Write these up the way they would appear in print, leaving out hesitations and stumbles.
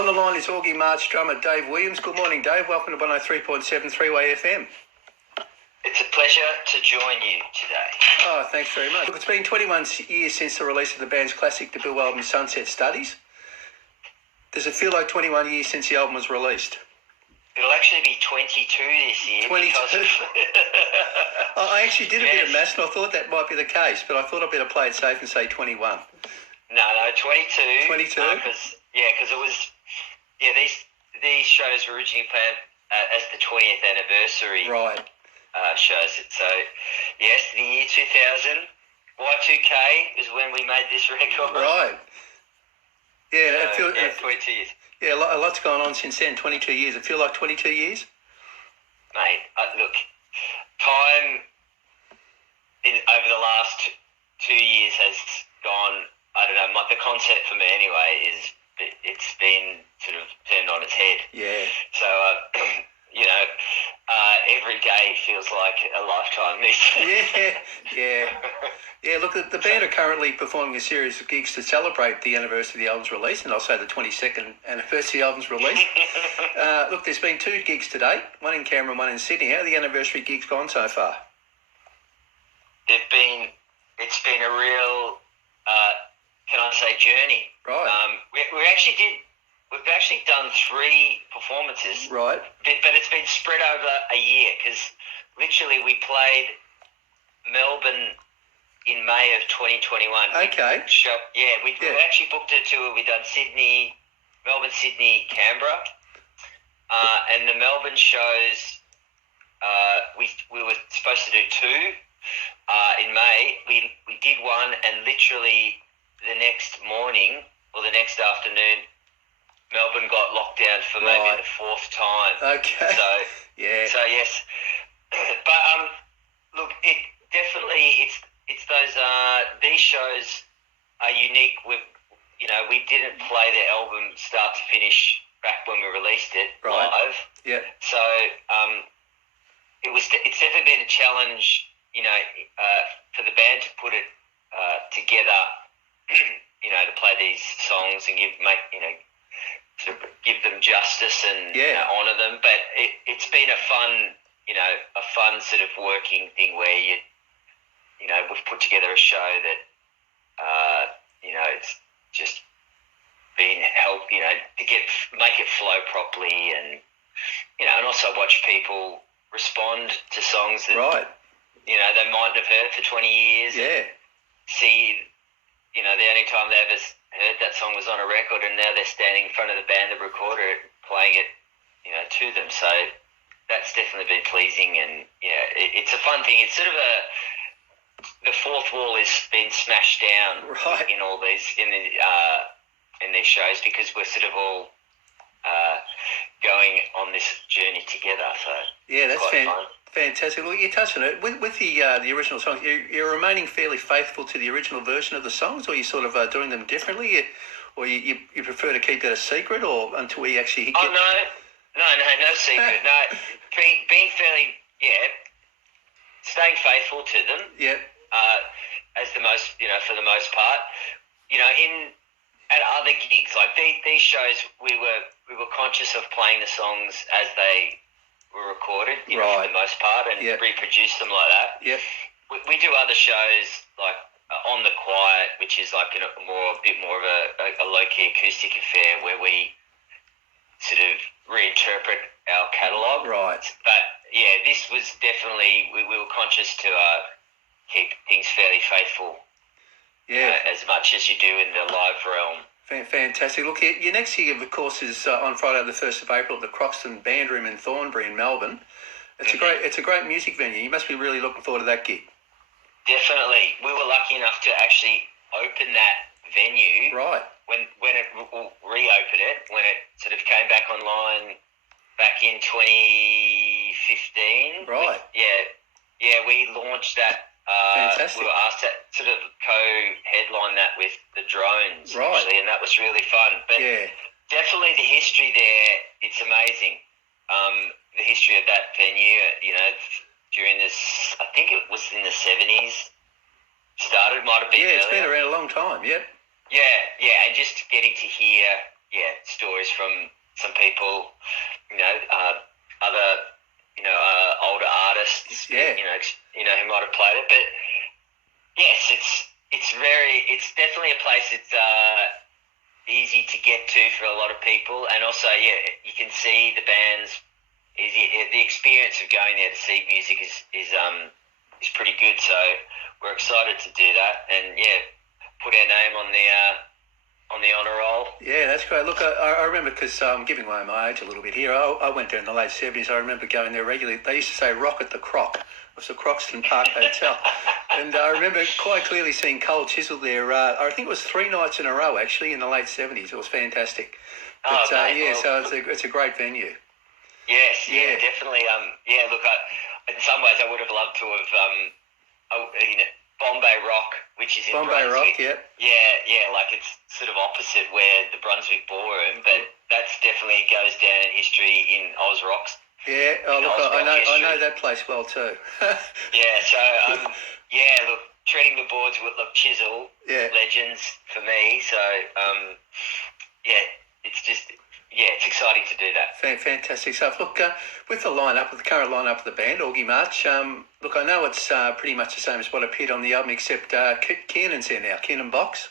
On the line is Augie March drummer Dave Williams. Good morning, Dave. Welcome to 103.7 3WAY-FM. It's a pleasure to join you today. Oh, thanks very much. Look, it's been 21 years since the release of the band's classic debut album, Sunset Studies. Does it feel like 21 years since the album was released? It'll actually be 22 this year. 22? I actually did a bit of maths and I thought that might be the case, but I thought I'd better play it safe and say 21. No, 22. 22? Because it was... Yeah, these shows were originally planned as the 20th anniversary shows. So, yes, the year 2000, Y2K is when we made this record. Right. Yeah, so, 22 years. Yeah, a lot's gone on since then, 22 years. It feel like 22 years? Mate, look, time over the last 2 years has gone, I don't know, the concept for me anyway is it's been sort of turned on its head. Yeah. So, every day feels like a lifetime this. Yeah, look, the band are currently performing a series of gigs to celebrate the anniversary of the album's release, and I'll say the 22nd anniversary of the album's release. Look, there's been 2 gigs to date, one in Canberra and one in Sydney. How are the anniversary gigs gone so far? It's been a real, can I say, journey. Right. We've actually done 3 performances. Right. But it's been spread over a year because literally we played Melbourne in May of 2021. Okay. We actually booked a tour. We've done Melbourne, Sydney, Canberra. And the Melbourne shows, we were supposed to do 2 in May. We did one, and literally the next morning or the next afternoon, Melbourne got locked down for maybe the 4th time. Okay. So yes, but look, it definitely it's those these shows are unique. We didn't play the album start to finish back when we released it live. Yeah. So it's definitely been a challenge, for the band to put it together, to play these songs and give them justice and honour them. But it's been a fun sort of working thing where we've put together a show that it's just been helped to make it flow properly and and also watch people respond to songs that they mightn't have heard for 20 years. Yeah. See, the only time they ever heard that song was on a record, and now they're standing in front of the band that recorded it, playing it, to them. So that's definitely been pleasing, and it's a fun thing. It's sort of the fourth wall is being smashed down in all these in these shows because we're sort of all going on this journey together. So yeah, that's fun. Fantastic. Well, you touched on it with the original songs. You're remaining fairly faithful to the original version of the songs, or you sort of doing them differently, or you prefer to keep that a secret, or until we actually get... No secret. No, being fairly staying faithful to them. Yeah. As the most, for the most part, at other gigs like these shows, we were conscious of playing the songs as they were recorded, for the most part, and reproduce them like that. Yep. We do other shows like On the Quiet, which is like a bit more of a low-key acoustic affair where we sort of reinterpret our catalogue. Right. But this was definitely, we were conscious to keep things fairly faithful. Yeah. As much as you do in the live realm. Fantastic. Look, your next gig, of course, is on Friday the 1st of April at the Croxton Band Room in Thornbury in Melbourne. It's a great music venue. You must be really looking forward to that gig. Definitely. We were lucky enough to actually open that venue. Right. When it reopened it, when it sort of came back online back in 2015. Right. We launched that. Fantastic. We were asked to sort of co-headline that with the Drones, actually, and that was really fun. But definitely the history there, it's amazing. The history of that venue, during this, I think it was in the 70s, might have been it's earlier. been around a long time, yep. Yeah, and just getting to hear, stories from get to for a lot of people, and also, you can see the bands. The experience of going there to see music is pretty good. So we're excited to do that, and put our name on the honour roll. Yeah, that's great. Look, I remember, because I'm giving away my age a little bit here. I went there in the late 70s. I remember going there regularly. They used to say "Rock at the Croc." It was the Croxton Park Hotel. And I remember quite clearly seeing Cole Chisel there. I think it was 3 nights in a row, actually, in the late 70s. It was fantastic. But, so it's a great venue. Yes, definitely. Look, in some ways I would have loved to have Bombay Rock, which is in Bombay Brunswick. Rock, Like it's sort of opposite where the Brunswick Ballroom, but that's definitely goes down in history in Oz Rocks. Yeah, I know that place well too. Look, treading the boards with Chisel, legends for me. So, it's exciting to do that. Fantastic stuff. Look, with the current lineup of the band, Augie March, look, I know it's pretty much the same as what appeared on the album, except Kiernan's here now, Kiernan Box.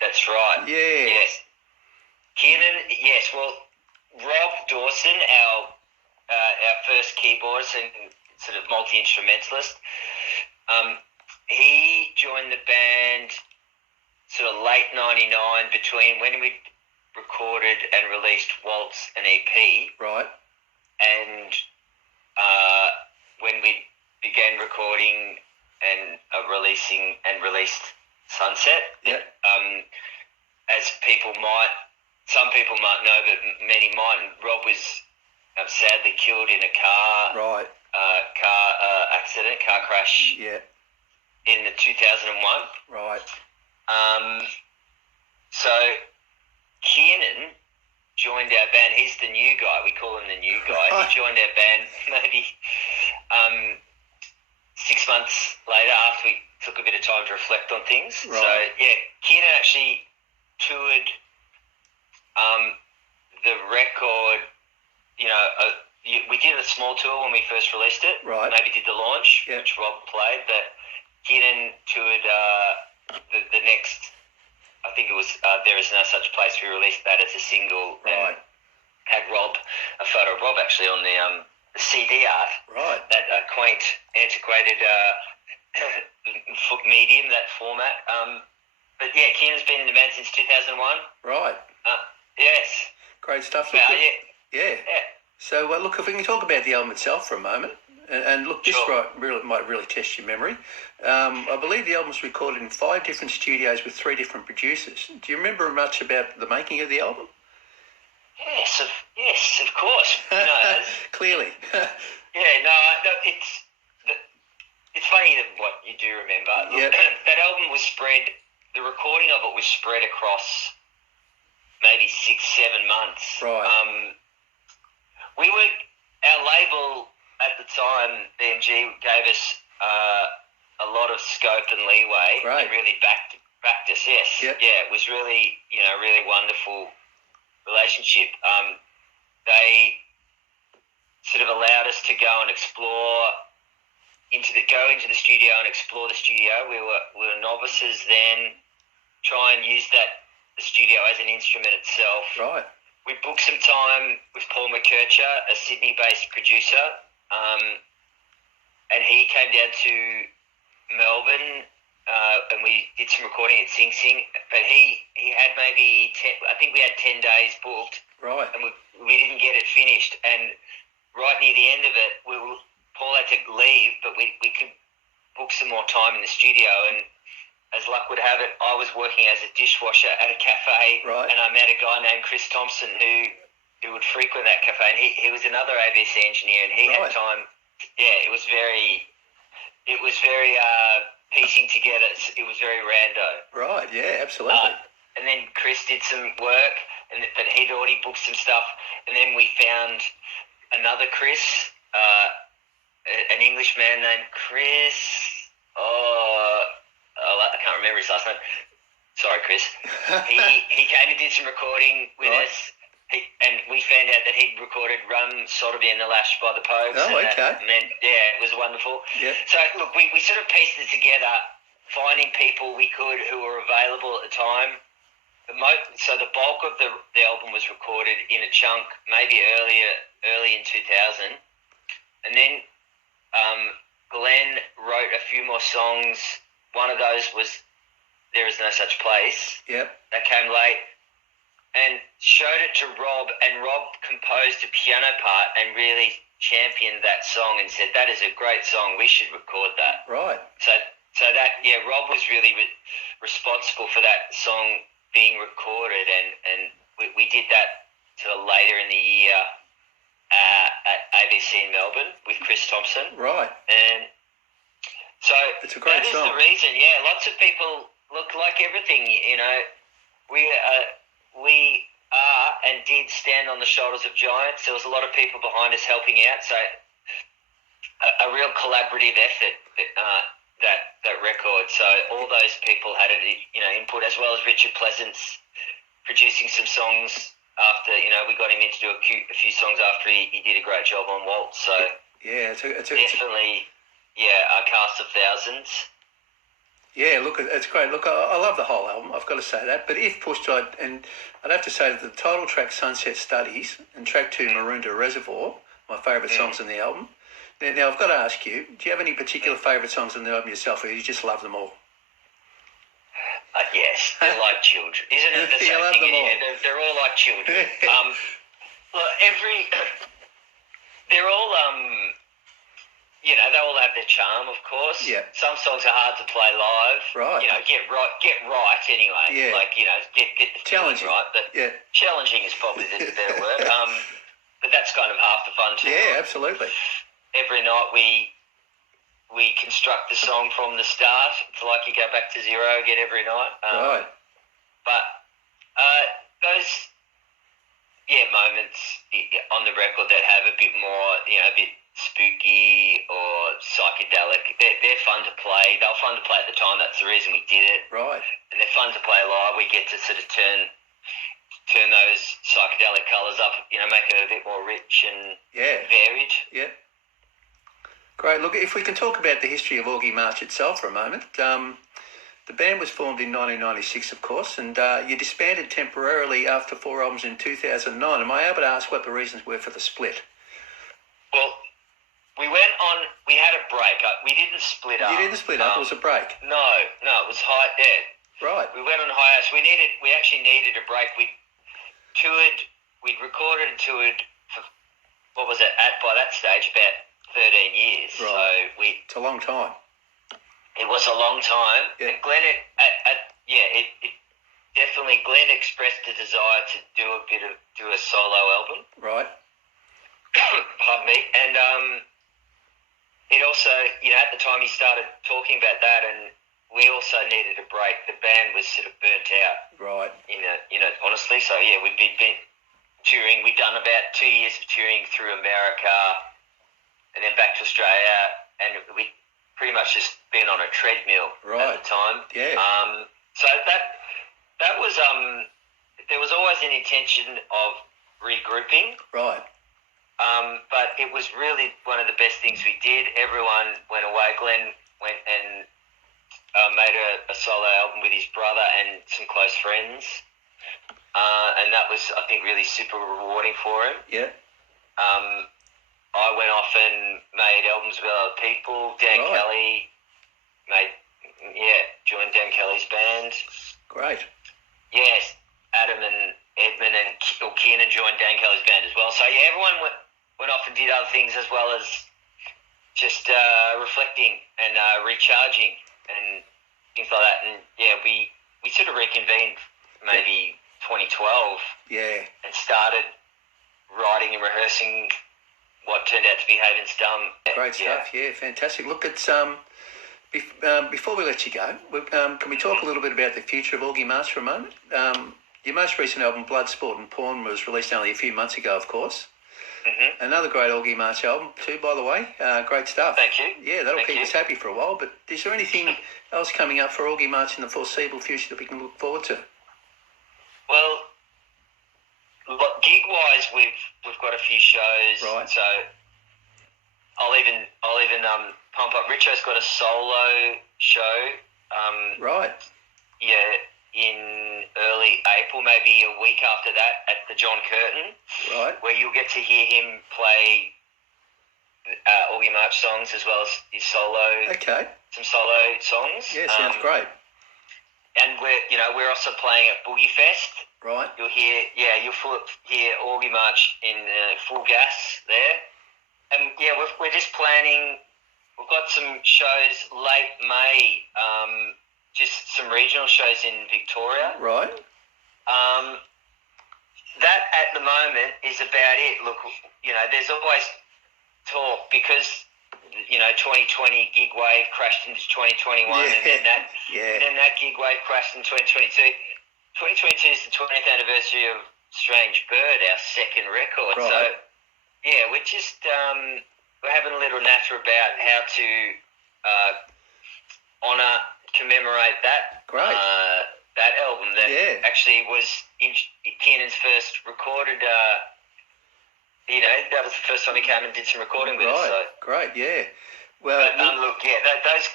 That's right. Yeah. Yes. Kiernan, yes. Well, Rob Dawson, our first keyboardist and sort of multi-instrumentalist, he joined the band sort of late 99, between when we recorded and released Waltz and EP. Right. And when we began recording and released Sunset. Yeah. As some people might know, but many mightn't, Rob was sadly killed in a car crash. Yeah. In the 2001. Right. So Kiernan joined our band. He's the new guy. We call him the new guy. He joined our band maybe 6 months later, after we took a bit of time to reflect on things. Right. So Kiernan actually toured the record. We did a small tour when we first released it. Right. Maybe did the launch, which Rob played, but Kiernan toured the next. I think it was There Is No Such Place. We released that as a single. Right. And had a photo of Rob actually on the CD art. Right. That quaint, antiquated medium, that format. But Kiernan's been in the band since 2001. Right. Yes. Great stuff. Well, yeah. So, look, if we can talk about the album itself for a moment, and look, this might really test your memory. I believe the album was recorded in 5 different studios with 3 different producers. Do you remember much about the making of the album? Yes, of course. No, clearly. It's funny that what you do remember. Yep. That album was spread. The recording of it was spread across maybe 6-7 months. Right. Our label at the time, BMG, gave us a lot of scope and leeway. Right. And really backed us. Yes. Yep. Yeah, it was really, really wonderful relationship. They sort of allowed us to go and explore into the studio and explore the studio. We were novices then. Try and use the studio as an instrument itself. Right. We booked some time with Paul McKercher, a Sydney-based producer, and he came down to Melbourne, and we did some recording at Sing Sing. But he had maybe 10, I think we had 10 days booked. Right. And we didn't get it finished. And right near the end of it, Paul had to leave, but we could book some more time in the studio. And as luck would have it, I was working as a dishwasher at a cafe, right. And I met a guy named Chris Thompson who would frequent that cafe, and he was another ABC engineer, and he had time. Yeah, it was very piecing together. It was very rando. Right. Yeah. Absolutely. And then Chris did some work, but he'd already booked some stuff, and then we found another Chris, an English man named Chris. I can't remember his last name. Sorry, Chris. He came and did some recording with us, and we found out that he'd recorded Rum, Sotheby and the Lash by the Pogues. Oh, okay. It was wonderful. Yep. So, look, we sort of pieced it together, finding people we could who were available at the time, So the bulk of the album was recorded in a chunk, maybe early in 2000, and then Glenn wrote a few more songs. One of those was "There Is No Such Place." Yep. That came late, and showed it to Rob, and Rob composed a piano part and really championed that song and said, "That is a great song. We should record that." Right. So that Rob was really responsible for that song being recorded, and we did that till later in the year at ABC in Melbourne with Chris Thompson. Right. And so it's a great song. That is the reason. Yeah, lots of people look like everything. You know, we are and did stand on the shoulders of giants. There was a lot of people behind us helping out. So a real collaborative effort. That record. So all those people had input, as well as Richard Pleasance producing some songs after, we got him in to do a few songs after he did a great job on Waltz. So yeah, it's definitely a cast of thousands. Yeah, look, it's great. Look, I love the whole album, I've got to say that. But if pushed, I'd have to say that the title track, Sunset Studies, and track 2, Maroondah Reservoir, my favourite songs on the album. Now, I've got to ask you, do you have any particular favourite songs on the album yourself, or do you just love them all? Yes, they're like children. Isn't it the same I love thing? them all. They're all like children. They're all, they all have their charm, of course. Yeah. Some songs are hard to play live. Right. Get right anyway. Yeah. Get the challenging. Right, but challenging is probably the better word. But that's kind of half the fun too. Yeah, absolutely. Every night we construct the song from the start. It's like you go back to zero again every night. Right. But those moments on the record that have a bit more, a bit spooky or psychedelic, they're fun to play. They were fun to play at the time. That's the reason we did it. Right. And they're fun to play live. We get to sort of turn those psychedelic colours up, make it a bit more rich and varied. Yeah. Great. Look, if we can talk about the history of Augie March itself for a moment. The band was formed in 1996, of course, and you disbanded temporarily after 4 albums in 2009. Am I able to ask what the reasons were for the split? Well, we had a break. We didn't split up. You didn't split up, it was a break? No, it was Right. We went on hiatus. We actually needed a break. We'd recorded and toured for, what was it, by that stage, about 13 years. Right. So it's a long time. It was a long time. Yeah. And Glenn, it definitely, Glenn expressed a desire to do a solo album. Right. Pardon me. And it also, at the time he started talking about that, and we also needed a break. The band was sort of burnt out. Right. Honestly. So we've been touring. We've done about 2 years of touring through America, and then back to Australia, and we pretty much just been on a treadmill at the time. Yeah. So that was there was always an intention of regrouping. Right. But it was really one of the best things we did. Everyone went away. Glenn went and made a solo album with his brother and some close friends, and that was, I think, really super rewarding for him. Yeah. I went off and made albums with other people. Dan Kelly joined Dan Kelly's band. Great. Yes, Adam and Edmund and Kiernan joined Dan Kelly's band as well. So everyone went off and did other things, as well as just reflecting and recharging and things like that. And we sort of reconvened maybe 2012. Yeah. And started writing and rehearsing what turned out to be Haven's Dumb. Great stuff, fantastic. Look, it's before we let you go, can we talk a little bit about the future of Augie March for a moment? Your most recent album, Blood, Sport and Porn, was released only a few months ago, of course. Mm-hmm. Another great Augie March album too, by the way. Great stuff. Thank you. Yeah, that'll keep us happy for a while. But is there anything else coming up for Augie March in the foreseeable future that we can look forward to? Well, gig-wise, we've got a few shows. Right. So I'll even pump up. Richo's got a solo show. Right. Yeah, in early April, maybe a week after that, at the John Curtin, Right. where you'll get to hear him play Augie March songs as well as his some solo songs. Yeah, sounds great. And we're also playing at Boogie Fest. Right. You'll hear Augie March in full gas there. And yeah, we're just planning. We've got some shows late May, just some regional shows in Victoria. Right. That at the moment is about it. Look, there's always talk because 2020 gig wave crashed into 2021, and then that gig wave crashed in 2022. 2022 is the 20th anniversary of Strange Bird, our second record. Right. So yeah, we're just we're having a little natter about how to honour, commemorate that. Great. That album that actually was Kiernan's first recorded. That was the first time he came and did some recording with us. So. Great, yeah. Well,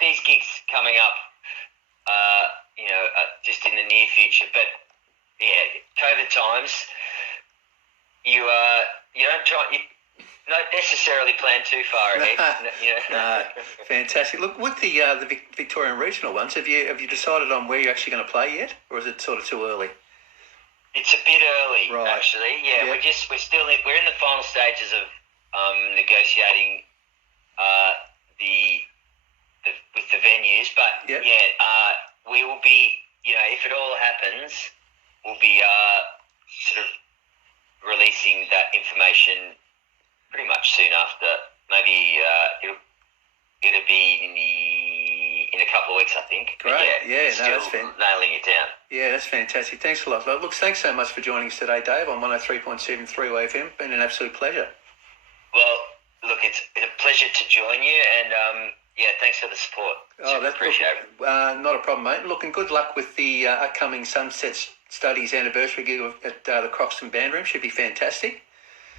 these gigs coming up, just in the near future. But yeah, COVID times, you don't necessarily plan too far ahead. No, fantastic. Look, with the Victorian regional ones, have you decided on where you're actually going to play yet, or is it sort of too early? It's a bit early, actually. Yeah, yep. we're in the final stages of negotiating with the venues, but we will be. If it all happens, we'll be sort of releasing that information pretty much soon after. Maybe it'll be in a couple of weeks, I think. Great. That's nailing it down. Yeah, that's fantastic. Thanks a lot. Look, thanks so much for joining us today, Dave, on 103.7 3WAY-FM. Been an absolute pleasure. Well, look, it's a pleasure to join you, and thanks for the support. Appreciate it. Not a problem, mate. Look, and good luck with the upcoming Sunset Studies anniversary gig at the Croxton Band Room. Should be fantastic.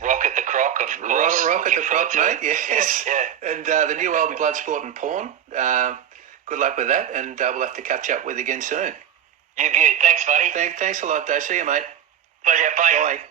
Rock at the Croc, of course. Rock at the Croc, mate. Yes. Yeah. And the new album, Blood, Sport and Porn. Good luck with that, and we'll have to catch up with you again soon. You good. Thanks, buddy. Thanks a lot, Dave. See you, mate. Pleasure. Bye. Bye.